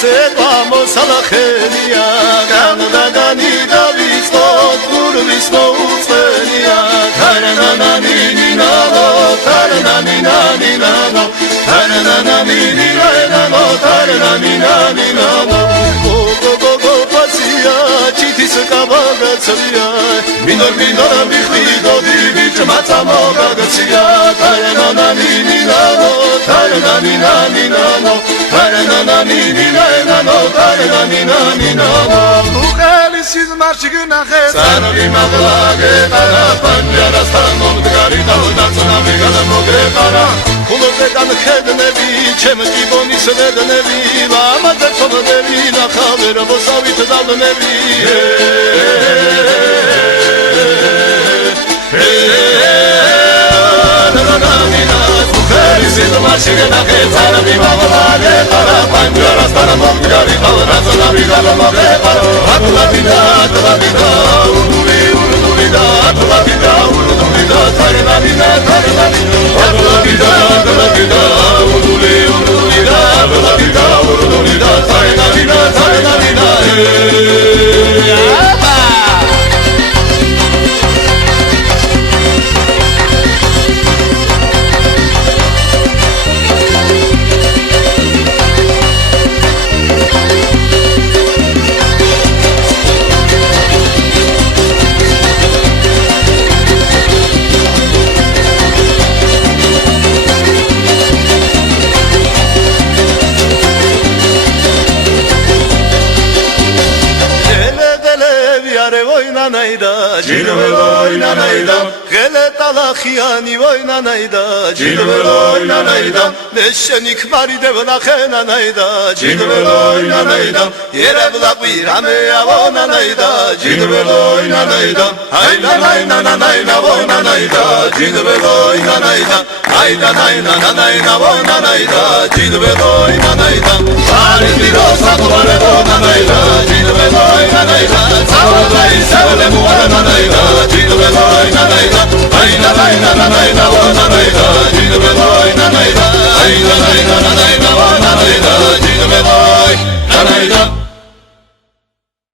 სება მოსალახენია განდაგანი დავიწყოთ გურვის მოუწენია თანანანინინანო თანანანინანინანო თანანანინინანო თანანანინანინანო გოგოგოგო პაცია ჩითის კაბაგაცია მინორ მიხვიდო დივიჭმაცა მოგაგაცია თანანანინინანო თანანანინანინანო თანანანინინანო თანანანინანო უხელი სიზმარში გნახე სანოგი მაღლაგე ყარა პანჯარასთან მომდგარი დავდაცნამი გადამოგეყარა ხულობზე განხედნები ჩემ ტიბონის ვედნები ლამაძე ცოდნები ნახავერ მოსავით დავდნები სიზმარში გნახე სანოგი მაღლაგე ყარა პანჯარასთან მომდგარი დავდაცნამი გადამოგეყარა ატლანტიდა ატლანტიდა ურდულიდა ატლანტიდა ურდულიდა თარნანინა თარნანინა ატლანტიდა ატლანტida ურდულიდა ატლანტida ურდულიდა თარნანინა თარნანინა Jilveloinanaida, Geletallachiani voinanaida, Jilveloinanaida, Neshenik maridevnachenanaida, Jilveloinanaida, Yereblavi rameavonanaida, Jilveloinanaida, Aidanaina vonanaida, Jilveloinanaida, Aidanaina vonanaida, Jilveloinanaida, Aridirosa vonanaida, Jilveloinanaida, Savalai sevele muvananaida, Jilveloinanaida, Aina vonanaida, Jilveloinanaida, Aina